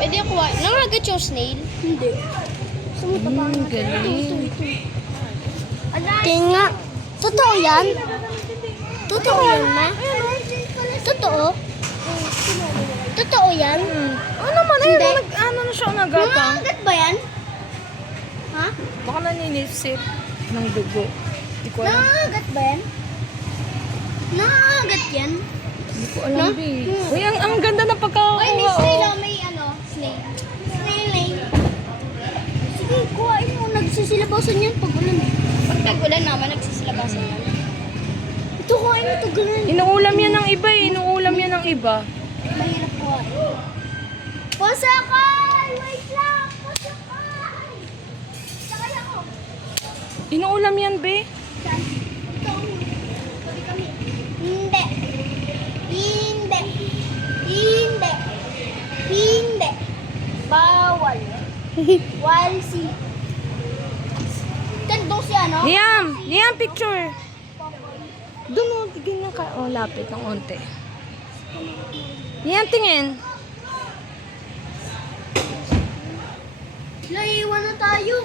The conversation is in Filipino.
Pwede yung kuha. Nangagat yung snail? Hindi. Galing. Tinga. Totoo yan? Totoo yan, ma? Totoo? Totoo yan? Ano naman, ayun, Hindi. ano na siya nagatang. Nangagat ba yan? Ha? Baka naninipsip ng dugo. Hindi ko alam. Nangagat ba yan? Nangagat yan? Hindi ko alam, No? Bi. Uy, ang ganda ng pagkakakuha. Ay, may snail oh. May ano, snail. Snail lane. Sige, kuhain mo. Nagsisilabasan yan pag ulan eh. Pag tag-ulan naman, nagsisilabasan yan. Ito, kuhain mo ito, ganun. Inuulam yan ng iba eh. Inuulam yan ng iba. Mahirap kuhain. Pasakay! Wait lang! Pasakay! Sakay ako. Inuulam yan, Be. Saan? Ito. Tabi kami. Hindi. Hindi. Hindi. Hindi. Bawal. Walsi. Tandong siya, no? Liam, picture. Doon mo, tignan ka. Oh, lapit ng onte. Liam, tingin. Naiiwan na tayo.